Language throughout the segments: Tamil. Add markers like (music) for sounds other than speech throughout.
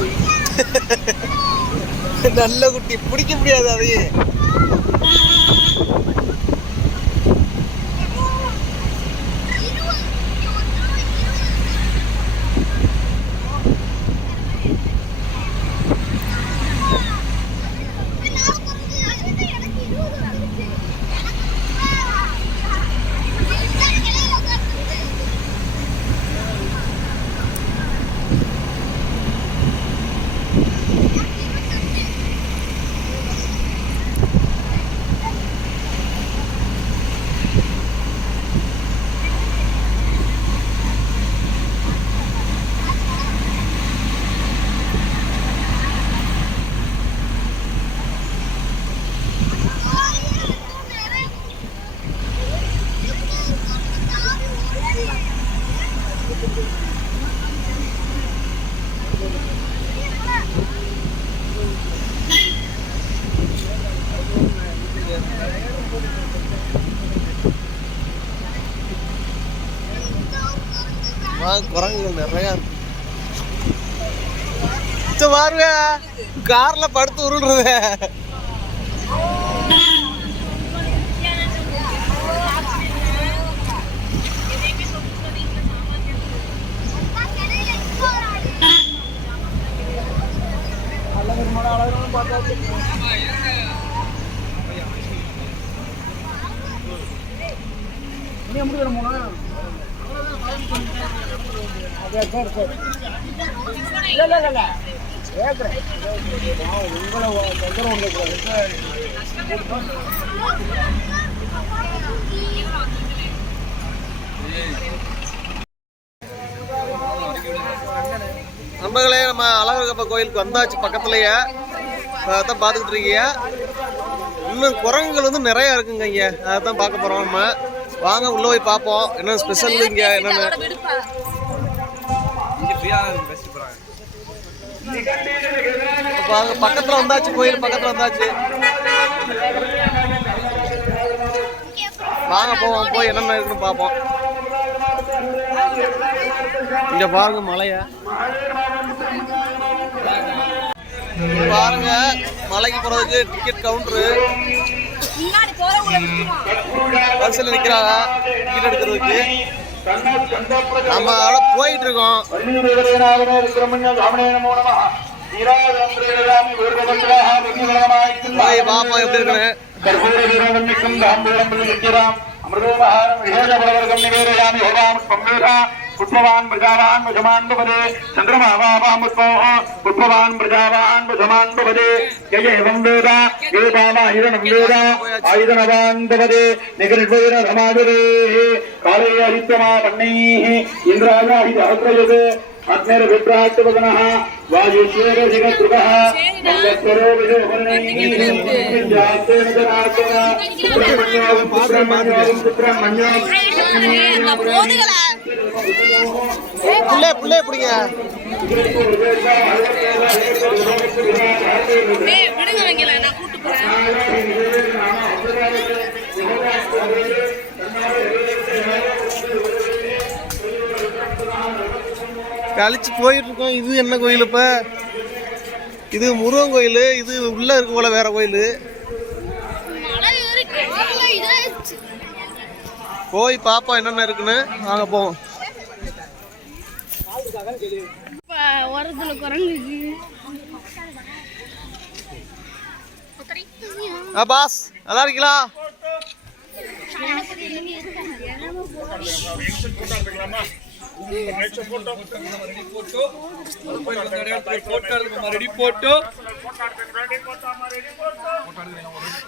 (laughs) நல்ல குட்டி பிடிக்க முடியாது அதையே. ஆ, குரங்குகள் நிறையா இருக்கு. பாருங்க கார்ல படுத்து உருள்றது. நண்பர்களே நம்ம அழகப்ப கோயிலுக்கு வந்தாச்சு பக்கத்துலயே. அதான் பார்த்துக்கிட்டு இருக்கீங்க. இன்னும் குரங்குகள் வந்து நிறைய இருக்குங்க இங்க. அதான் பார்க்க போறோம் நம்ம. வாங்க உள்ள போய் பார்ப்போம். என்ன ஸ்பெஷல் இங்க என்னன்னு. இப்ப வாங்க பக்கத்துல வந்தாச்சு கோயில் பக்கத்துல வந்தாச்சு. வாங்க போவோம் போய் என்னென்ன இருக்குன்னு பார்ப்போம். இங்க பாருங்க மலைய. பாருங்க மலைக்கு போறதுக்கு டிக்கெட் கவுண்டரு வரிசையில் நிக்கிறாங்க டிக்கெட் எடுக்கிறதுக்கு. நம்ம அதோட போயிட்டு இருக்கோம். போய் பாப்போம் எப்படி இருக்குன்னு पुष्पवान् प्रजावान् वजमान् भवदे चन्द्रमावामुत्पवः पुष्पवान् प्रजावान् वजमान् भवदे यय एवं वेद ये वामाहिरणं वेद आयुधनवान् भवदे निगर्भेन रमादुरे काले अरित्रमा पन्नैः इन्द्राजाहि सहस्रयत् आत्मेरभिप्राट्टवदनः वायुश्वेर जगतृकः मङ्गस्वरो विजोहरणैः सुब्रह्मण्यो सुब्रह्मण्यो புள்ளே புள்ளே பிடிங்க. ஏய் விடுங்க வைங்கள நான் கூட்டு போறேன். கழிச்சு போயிட்டு இருக்கோம் இது என்ன கோயில் இப்ப? இது முருகன் கோயில் இது உள்ள இருக்கு போல வேற கோயில் மழை ஏறி கார்ல இதாச்சு போய் பாப்போம் என்னென்ன இருக்குன்னு. வாங்க போவோம். பாஸ் நல்லா இருக்கீங்களா?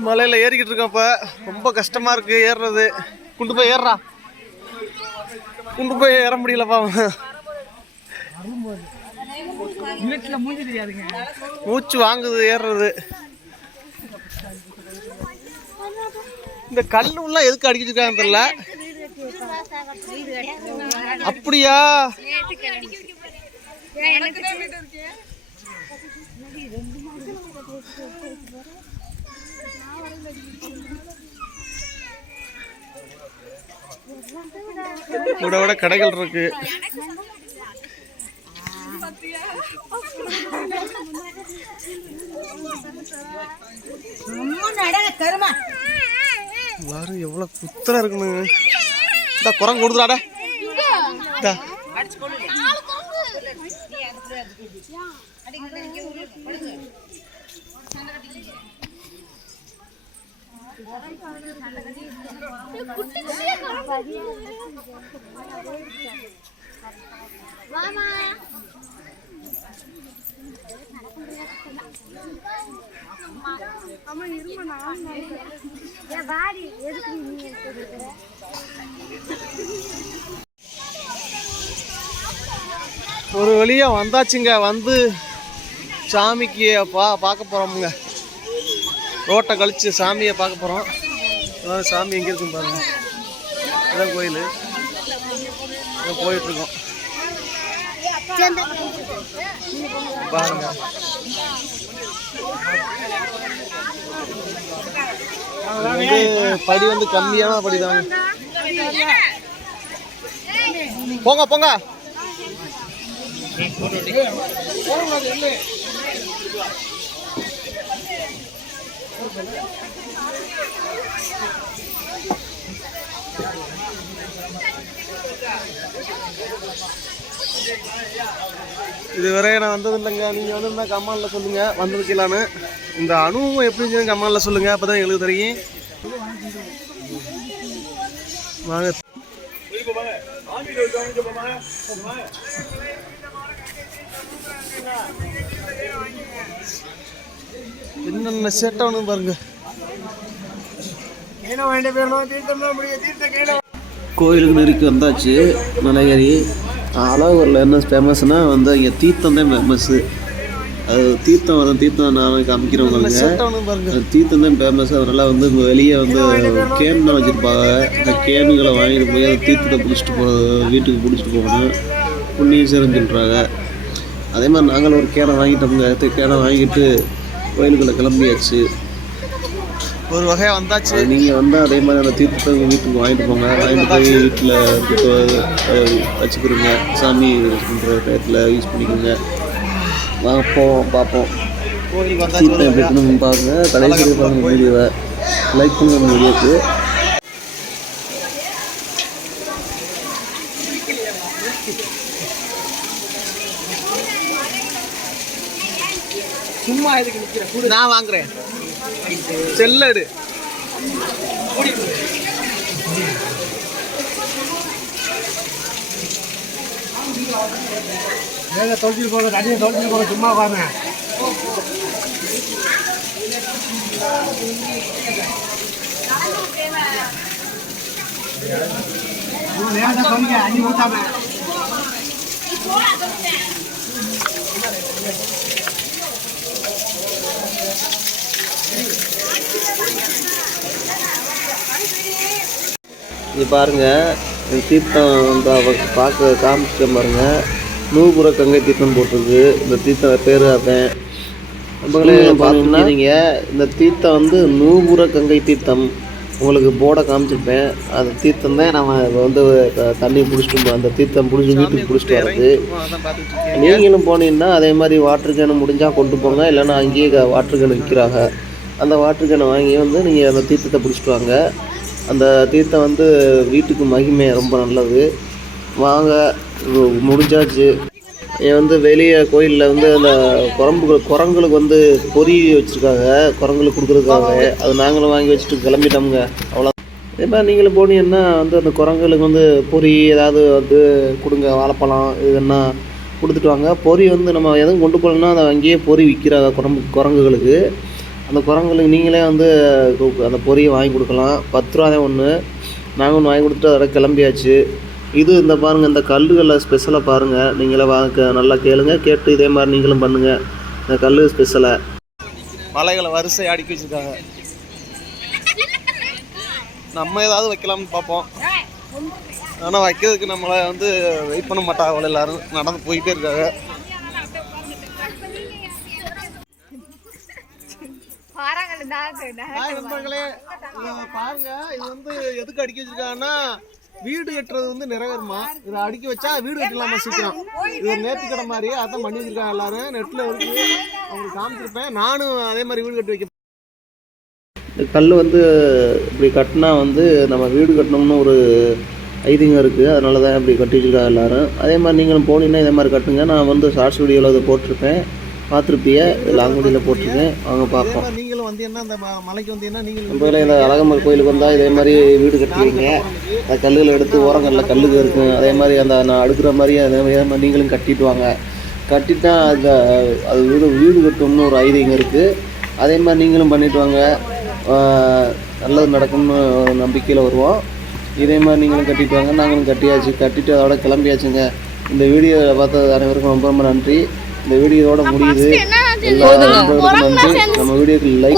மலையில ஏறிக்கிட்டு இருக்கோம் இப்ப. ரொம்ப கஷ்டமா இருக்கு ஏறுறது. கொண்டு போய் ஏறுறா. கொண்டு போய் ஏற முடியலப்பா மூச்சு வாங்குது ஏறுறது. இந்த கல்லுலாம் எதுக்கு அடிக்கிட்டு தெரியல. அப்படியா? கூட கூட கடைகள் இருக்கு. பாரு எவ்வளோ குத்தரா இருக்குன்னு. இந்த குரங்கு கொடுத்துடாடா. இந்தா. அம்மா இருமா நான் ஏன் வாடி எதுக்கு நீ எடுத்துக்கிற ஒரு வழியா வந்தாச்சுங்க வந்து சாமிக்கு பா பார்க்க போகிறோமுங்க ரோட்டை கழித்து சாமியை பார்க்க போகிறோம் சாமி எங்கே இருக்கும் பாருங்க. இதான் கோயில். இதான் போயிட்டுருக்கோம். பாருங்க. வந்து படி வந்து கம்மியான படி தாங்க. போங்க போங்க. இதுவரை நான் வந்தது இல்லைங்க நீங்கள் வந்து கம்மாலில் சொல்லுங்கள் வந்திருக்கலான்னு இந்த அனுபவம் எப்படி இருந்துச்சு கம்மாலில் சொல்லுங்கள் அப்போ தான் எங்களுக்கு தெரியும். வாங்க. என்னென்ன சேட்டவனு பாருங்கள் கோயிலுக்கு நெருக்கி வந்தாச்சு மலையேறி. அழகூரில் என்ன ஃபேமஸ்னால் வந்து இங்கே தீர்த்தம் தான் ஃபேமஸ்ஸு அது தீர்த்தம் வரும் தீர்த்தம் நான் காமிக்கிறவங்களுக்கு அது தீர்த்தம் தான் ஃபேமஸ் அதனால் வந்து இங்கே வெளியே வந்து கேன் தான் வச்சுருப்பாங்க. அந்த கேனுகளை வாங்கிட்டு போய் அந்த தீர்த்தத்தை பிடிச்சிட்டு போகிறது வீட்டுக்கு பிடிச்சிட்டு போகணும். புண்ணியசரன்னு சொல்கிறாங்க அதே மாதிரி நாங்களும் ஒரு கேனை வாங்கிட்டோம்ங்க. கேனை வாங்கிட்டு கோயிலுக்குள்ளே கிளம்பியாச்சு. ஒரு வகையாக வந்தாச்சு. நீங்கள் வந்து அதே மாதிரி அந்த தீர்த்தத்தை உங்கள் வீட்டுக்கு வாங்கிட்டு போங்க. வாங்கிட்டு போய் வீட்டில் வச்சுக்கிறோங்க சாமி பண்ணுற டயத்தில் யூஸ் பண்ணிக்கோங்க வாங்க போவோம் பார்ப்போம் தீர்த்தம் எப்படி இருக்குன்னு பாருங்க கடைசி பாருங்க வீடியோவை. லைக் பண்ணுங்க வீடியோக்கு. சும்மா எதுக்கு நிற்கிறேன் நான் வாங்குறேன். செல்லடு. வேலை தொலைச்சிட்டு போகிற தண்ணியை தொலைச்சிட்டு போகிற சும்மா பாருங்க நேரத்தை சொல்லுங்க அஞ்சு ஊத்தாம இது பாருங்க இந்த தீர்த்தம் வந்து அவ பார்க்க காமிச்சிட்டேன் பாருங்க. நூபுர கங்கை தீர்த்தம் போட்டிருக்கு. இந்த தீர்த்தம் பேர் அதான். நம்மளே பார்த்துருக்கீங்க இந்த தீர்த்தம் வந்து நூபுர கங்கை தீர்த்தம். உங்களுக்கு போர்டை காமிச்சிருப்பேன். அந்த தீர்த்தம் தான் நம்ம வந்து தண்ணி பிடிச்சிட்டு அந்த தீர்த்தம் பிடிச்சி வீட்டுக்கு பிடிச்சிட்டு வர்றது. நீங்களும் போனீங்கன்னா அதே மாதிரி வாட்டர் கேனு முடிஞ்சால் கொண்டு போங்க. இல்லைன்னா அங்கேயே வாட்டர் கேன் விற்கிறாங்க அந்த வாட்டர் கேனை வாங்கி வந்து நீங்கள் அந்த தீர்த்தத்தை பிடிச்சிட்டு வாங்க. அந்த தீர்த்தம் வந்து வீட்டுக்கு மகிமை ரொம்ப நல்லது. வாங்க மு- முடிஞ்சாச்சு. இங்க வந்து வெளியே கோயிலில் வந்து அந்த குரம்புகள் குரங்குகளுக்கு வந்து பொறி வச்சுருக்காங்க. குரங்குகளுக்கு கொடுக்குறதுக்காக. அது நாங்களும் வாங்கி வச்சுட்டு கிளம்பிட்டோம்ங்க. அவ்வளோ இதே மாதிரி நீங்களும் போனீங்கன்னா வந்து அந்த குரங்குகளுக்கு வந்து பொறி ஏதாவது வந்து கொடுங்க. வாழைப்பழம் இதுன்னா கொடுத்துட்டு வாங்க. பொறி வந்து நம்ம எதுவும் கொண்டு போகலன்னா அதை அங்கேயே பொறி விற்கிறாங்க குரம்பு குரங்குகளுக்கு. அந்த குரங்குகளுக்கு நீங்களே வந்து அந்த பொரியை வாங்கி கொடுக்கலாம். பத்து ரூபா தான் ஒன்று நாங்கள் ஒன்று வாங்கி கொடுத்துட்டு அதோட கிளம்பியாச்சு. இது இந்த பாருங்கள் இந்த கல்லுகளில் ஸ்பெஷலாக பாருங்கள் நீங்களே வாங்க நல்லா கேளுங்க. கேட்டு இதே மாதிரி நீங்களும் பண்ணுங்கள் இந்த கல் ஸ்பெஷலை மலைகளை வரிசை அடுக்கி வச்சுருக்காங்க. நம்ம ஏதாவது வைக்கலாம்னு பார்ப்போம். ஆனால் வைக்கிறதுக்கு நம்மளை வந்து வெயிட் பண்ண மாட்டாங்க அவ்வளோ எல்லாரும். நடந்து போயிட்டே இருக்காங்க. ஹாய் நண்பர்களே. இது பாருங்க இது வந்து எதுக்கு அடிக்க வச்சிருக்காங்கன்னா வீடு கட்டுறது வந்து நிறைவேறுமா? இதை அடுக்கி வச்சா வீடு கட்டலாமா சீக்கிரம்? இது ஒரு நேர்த்தி கடை மாதிரி அதான் பண்ணி வச்சிருக்காங்க எல்லாரும். நெட்டில் இருக்கு அவங்களுக்கு காமிச்சிருப்பேன். நானும் அதே மாதிரி வீடு கட்டி வைக்க இந்த கல் வந்து இப்படி கட்டினா வந்து நம்ம வீடு கட்டணும்னு ஒரு ஐதீகம் இருக்குது அதனால தான் இப்படி கட்டி வச்சிருக்காங்க எல்லாரும். அதே மாதிரி நீங்களும் போனீங்கன்னா இதே மாதிரி கட்டுங்க. நான் வந்து ஷார்ட்ஸ் வீடியோவில் அதை போட்டிருப்பேன். பார்த்துருப்பிய? லாங்குடியில் போட்டிருக்கேன். அவங்க பார்ப்போம். நீங்களும் வந்தீங்கன்னா அந்த மலைக்கு வந்தீங்கன்னா நீங்கள் இந்த அழகம்மர் கோயிலுக்கு வந்தால் இதே மாதிரி வீடு கட்டுவீங்க அந்த கல்லுகளை எடுத்து ஓரங்களில் கல்லுங்க இருக்கும் அதே மாதிரி அந்த நான் அடுக்கிற மாதிரி அதே மாதிரி நீங்களும் கட்டிட்டு வாங்க. கட்டிட்டா அந்த அது வீடு வீடு கட்டணும்னு ஒரு ஐதீகம் இருக்குது அதே மாதிரி நீங்களும் பண்ணிட்டு வாங்க. நல்லது நடக்கும்னு ஒரு நம்பிக்கையில் வருவோம். இதே மாதிரி நீங்களும் கட்டிட்டு வாங்க. நாங்களும் கட்டியாச்சு. கட்டிட்டு அதோட கிளம்பியாச்சுங்க. இந்த வீடியோவை பார்த்தது அனைவருக்கும் ரொம்ப ரொம்ப நன்றி. இந்த வீடியோவோட முடியுது. நம்ம வீடியோக்கு லைக்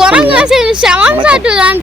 பண்ணுங்க.